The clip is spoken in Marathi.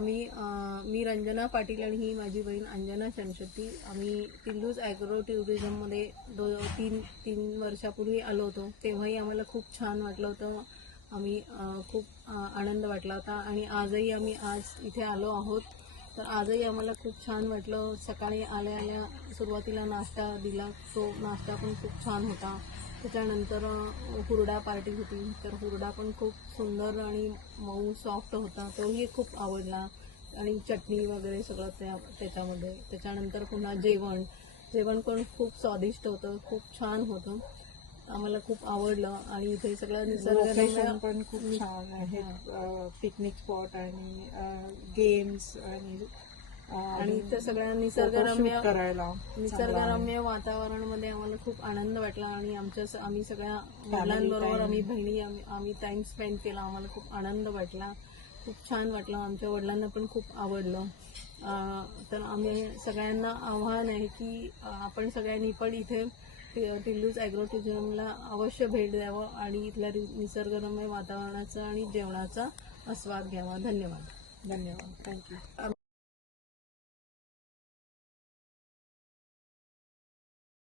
मी रंजना पाटील आणि ही माझी बहीण अंजना शनशेट्टी. आम्ही तिल्लूज ॲग्रो टुरिझममध्ये 3 वर्षापूर्वी आलो होतो. तेव्हाही आम्हाला खूप छान वाटलं होतं. आम्ही खूप आनंद वाटला होता आणि आजही आम्ही इथे आलो आहोत. तर आजही आम्हाला खूप छान वाटलं. सकाळी आल्या सुरुवातीला नाश्ता दिला, तो नाश्ता पण खूप छान होता. त्याच्यानंतर हुरडा पार्टी होती, तर हुरडा पण खूप सुंदर आणि मऊ सॉफ्ट होता, तोही खूप आवडला. आणि चटणी वगैरे सगळं त्याच्यामध्ये. त्याच्यानंतर पुन्हा जेवण पण खूप स्वादिष्ट होतं, खूप छान होतं, आम्हाला खूप आवडलं. आणि इथे सगळं निसर्गरम्य पण खूप छान आहे. पिकनिक स्पॉट आणि गेम्स आणि त्या सगळ्या निसर्गरम्य वातावरणामध्ये आम्हाला खूप आनंद वाटला. आणि आम्ही सगळ्या वडिलांबरोबर आम्ही बहिणी आम्ही टाइम स्पेंड केला. आम्हाला खूप आनंद वाटला, खूप छान वाटलं. आमच्या वडिलांना पण खूप आवडलं. तर आम्ही सगळ्यांना आव्हान आहे की आपण सगळ्यांनी पण इथे तिल्लूज ॲग्रो टुरिझमला अवश्य भेट द्यावं आणि इथल्या निसर्गरम्य वातावरणाचा आणि जेवणाचा आस्वाद घ्यावा. धन्यवाद. थँक्यू.